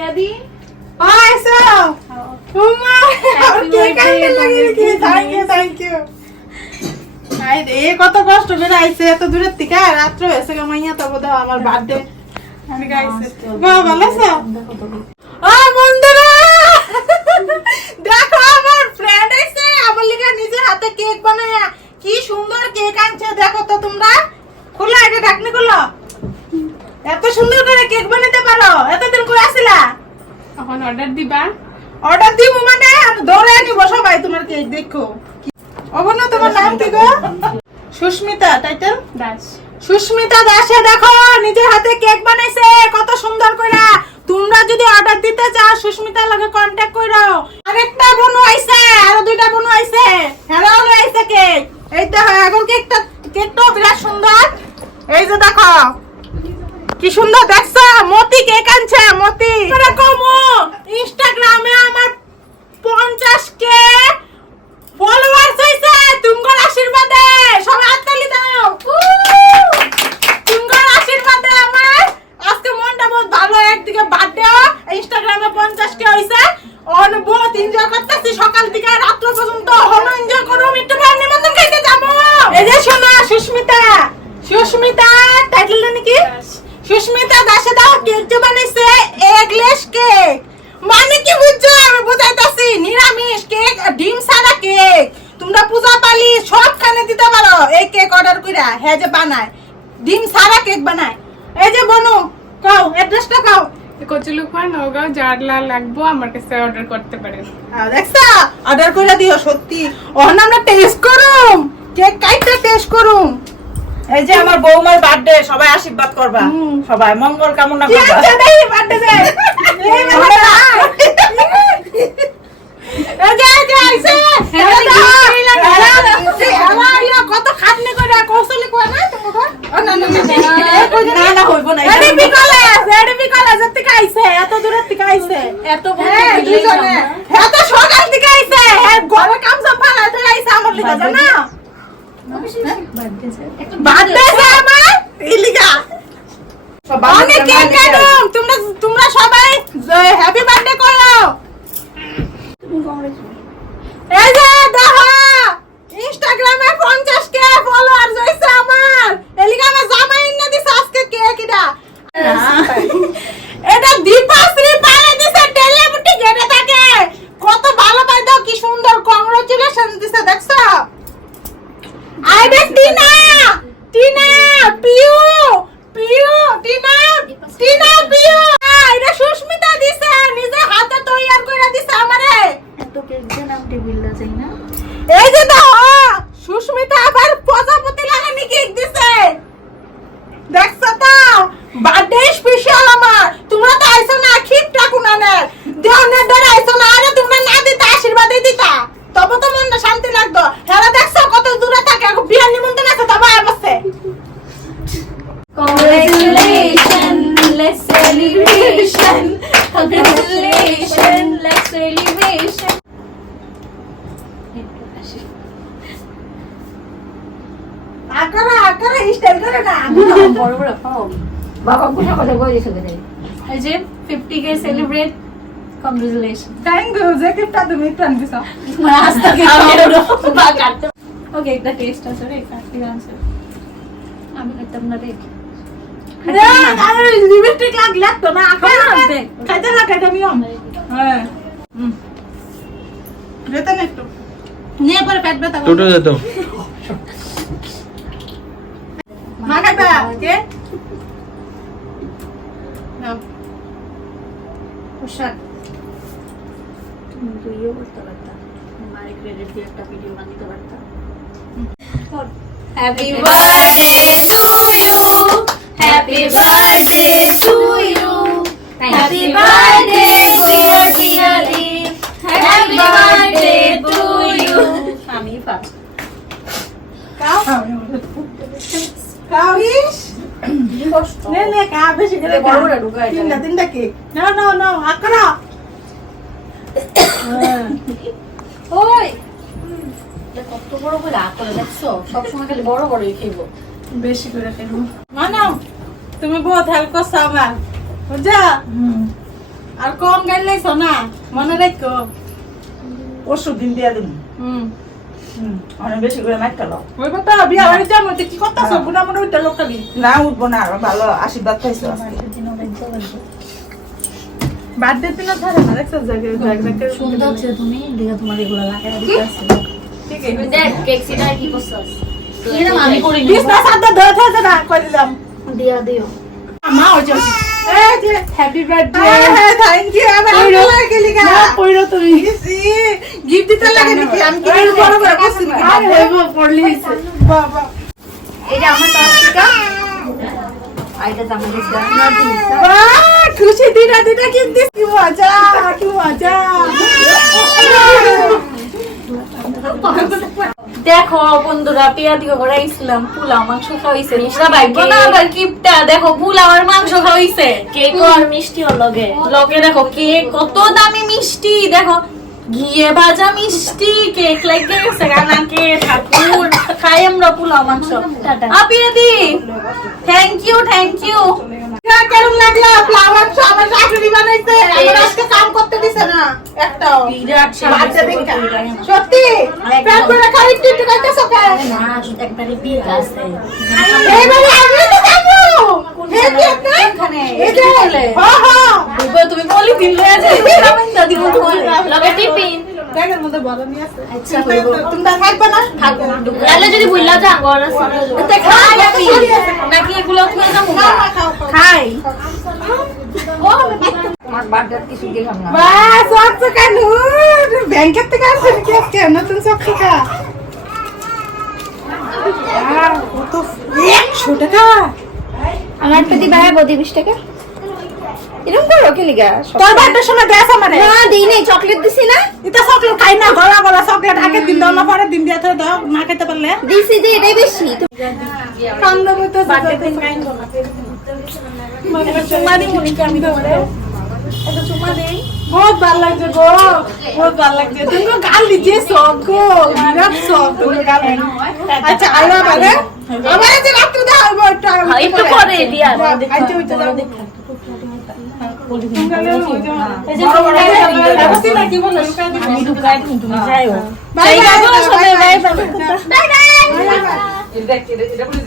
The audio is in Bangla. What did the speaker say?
Daddy. Hi, so. Oh my. Thank you. কত কষ্ট করে আইছে এত দূরের থেকে রাত্র হয়েছে মাইয়া তবে দাও আমার বার্থডে আমি গাইছে ভালো আছো ও বন্ধুরা দেখো আমার ফ্রেন্ড আইছে আমার লাগা নিজের হাতে কেক বানায়া কি সুন্দর কেক আনছে দেখো তো তোমরা খোলা এটা ঢাকনি খুলো এত সুন্দর করে কেক বানাতে পারো এতদিন করে আসিলা এখন অর্ডার দিবা অর্ডার দিব মানে আমি ধরে নিব সবাই তোমার কেক দেখো অবন্য তোমার নাম কি গো সুস্মিতা টাইটেল দাস সুস্মিতা দাসে দেখো নিজের হাতে কেক বানাইছে কত সুন্দর কইরা তোমরা যদি অর্ডার দিতে চাও সুস্মিতার লগে কন্টাক্ট কইরো আরেকটা বোনু আইছে আর দুইটা বোনু আইছে হেরাও আইছে কেক এইটা এখন কেকটা বিরাট সুন্দর এই যে দেখো কি সুন্দর দেখছো মতি কেক আনছে মতি এরকম ইনস্টাগ্রামে আমার 50k ফলোয়ার্স হইছে তোমার আশীর্বাদে সবাই হাততালি দাও তোমার আশীর্বাদে আমার আজকে মনটা বহুত ভালো একদিকে বার্থডে ইনস্টাগ্রামে 50k হইছে অন বহুত এনজয় করতেছি সকাল থেকে রাত পর্যন্ত হলো এনজয় করুম একটু ভাই নিমন্ত্রণ খাইতে যাব এই যে শোনা সুস্মিতা টাইটেল নাকি সুস্মিতা দাসে দাও কেক যে বানাইছে এগলেস কেক মানে কি বুঝছো আমি বুঝাইতাছি নিরামিষ কেক ডিম সাদা কেক তোমরা পূজা পালি সব খানে দিতে পারো এই কেক অর্ডার কইরা হে যে বানায় ডিম সাদা কেক বানায় এই যে বনু কও অ্যাড্রেসটা কও কচুলুপা নওগাঁও জারলা লাগবো আমার কাছে অর্ডার করতে পারেন দেখছা অর্ডার কইরা দিও সত্যি ওহন আমরা টেস্ট করুম কেক কাইটা টেস্ট করুম এই যে আমার বৌমার বার্থডে সবাই আশীর্বাদ করবা সবাই মঙ্গল কামনা করবা কি আছে এই বার্থডে এই কত খাটনি করে কৌশলী কয় না তোমাকে না হইব না এডিপি কলেজ থেকে আইছে এত দূরের থেকে আইছে এত দুজনে এত সকাল থেকে আইছে ঘরে কাম সব ফালাতে আইছে আমার লিগা জানা বার্থডে আমার ইলিগা অনেক কেক কাটুম তোমরা সবাই হ্যাপি বার্থডে করো এই যে দেখো ইনস্টাগ্রামে 50k ফলোয়ার্স হইছে আমার এলিগা না জামাই না দিছে আজকে কেক এটা দীপাশ্রী পায়ে দিছে টেলিবুটি গেটে থাকে কত ভালো পাই দাও কি সুন্দর কংগ্রাচুলেশন দিছে দেখছো আইবে টিনা পিউ টিনা পিউ এটা সুস্মিতা দিছে নিজে হাতে তৈরি করে দিছে আমারে এত কেক যে নাম টেবিলটা চাই না এই যে দাও সুস্মিতা আবার প্রজাপতি লাগানি কেক দিছে দেখছো তো বার্থডে স্পেশাল আমার তোমরা তো আইছো না খিপটা কুনানে দেওনে ধরে আইছো না আরে তোমরা না দিতে আশীর্বাদই দিতা তবে তো মনটা শান্তি লাগতো হেরা দেখছো কত দূরে থাকে বিয়ার নিমন্ত্রণ আছে তবে আসছে Congratulations, let's celebration. Congratulations, let's celebration. আকারা স্টাইল করে না বড় বড় খাও বাবা কোথা কথা কইছো কেন এই যে 50k celebrate congratulation thank you যে কিপটা তুমি প্ল্যান দিছো মানে আস্তে করে বা কাটতে ওকে একটা টেস্ট আছে রে কাটতে আনসার আমি একদম না দেখ আরে লিপস্টিক লাগতো না আকারা খাইতে না খাইতে নিয়ম হ্যাঁ রেতা না একটু নিয়ে পরে পেট ব্যথা টোটো যেত মাখাইবা কে নাও পোশাক তুমি তো ইয়ে করতে পারতা মারে ক্রেডিট দিয়ে একটা ভিডিও বানাতে পারতা happy birthday to you happy birthday to you happy birthday dear dearie happy birthday to you আমি ফার্স্ট কাউরিস নে কা বেশি করে বড় বড় ঢুকাই তিনটা কি না আকারা ওই কত বড় করে আঁকলে দেখছো সবসময় খালি বড় বড়ই খাইবো বেশি করে খাইবো মানাও তুমি বহুত হেল্প করছো আমার বুঝা আর কম গাইলেছ না মনে রাখো। পরশু দিন দিয়া দিন হুম অনেক বেশি করে মাইক খেলো ওই কথা বিয়া বাড়ি যাবো কি করতেছ বুড়া মোটা ওইটা লোকটালি না উঠবো না আরো ভালো আশীর্বাদ পাইছো বার্থডে দিন ধরে না দেখছ জায়গা সুন্দর হচ্ছে তুমি দেখে তোমার এগুলো লাগাই দিতে আছে ঠিক আছে দেখ কেক সিটা কি করছস এরকম আমি করি না বিছনা সাদা ধরে থাকে না কই দিলাম দিয়া দিও মা ও যাচ্ছি এই যে হ্যাপি বার্থডে হ্যাঁ থ্যাংক ইউ আমি আলো লাগলি গা কইরো তুমি গিফট দিতে লাগে নাকি আমি কি বড় বড় করছি নাকি আর হইব পড়লি বাবা এটা আমার তাস্তিকা আইটা জামা দিছি না দিছি বাহ খুশি দিনা দিনা গিফট দিস কি মজা কি মজা দেখো বন্ধুরা পিয়া দিকে করে ইসলাম পোলাও মাংস খাওয়াইছে সবাই না আবার কিপটা দেখো পোলাও আর মাংস খাওয়াইছে কেক আর মিষ্টি লগে লগে দেখো কেক কত দামি মিষ্টি দেখো ঘিয়ে ভাজা মিষ্টি কেক লাগে গেছে গানাকে ঠাকুর খাই আমরা পোলাও মাংস আপিয়া দি থ্যাংক ইউ কেমন লাগলো ফ্লাওয়ার শো আমার শাশুড়ি বানাইছে আমার আজকে কাম করতে দিছে না একটাও বিরাট বাচ্চা দেখা সত্যি প্যাক করে খাই একটু খাইতেছো কে না একবারে বিয়ে আছে এইবারে আমি তো যাবো এই যে এখানে এই যে হ্যাঁ তুমি বলি দিন লয়ে যাই আমি দাদি মতো লগে টিফিন ব্যাগের মধ্যে বড় নিয়ে আছে আচ্ছা তুমি থাকবে না থাকবো তাহলে যদি বুইলা যা ঘর আছে তে খাই আমি নাকি এগুলো খেয়ে যাবো খাই আমার বার্থডে কিছু দিলাম না বাস সবচে কানু ব্যাংকের থেকে আসছে নাকি আজকে নতুন সবচে কা কত 100 টাকা আমার প্রতি ভাই 20 টাকা এরকম করো কি লিগা তোর বার্থডে সময় দেশ আমারে না দেই নাই চকলেট দিছি না এটা চকলেট খাই না গলা গলা চকলেট আগে দিন দাও না পরে দিন দিয়া তো দাও না খেতে পারলে দিছি যে এটাই বেশি কান্দব তো বার্থডে খাই চুমা দি মনিকে আমি তোমারে এটা চুমা দেই বহুত ভালো লাগছে গো বহুত ভালো লাগছে তুমি তো গাল দিছে সব গো বিরাট সব তুমি গাল আচ্ছা আইবা বারে আবার যে রাত্রে দাও একটু পরে দিয়া আচ্ছা ওইটা দাও আমি ঢুকাই দিন তুমি যাইও বাই বাই বাই বাই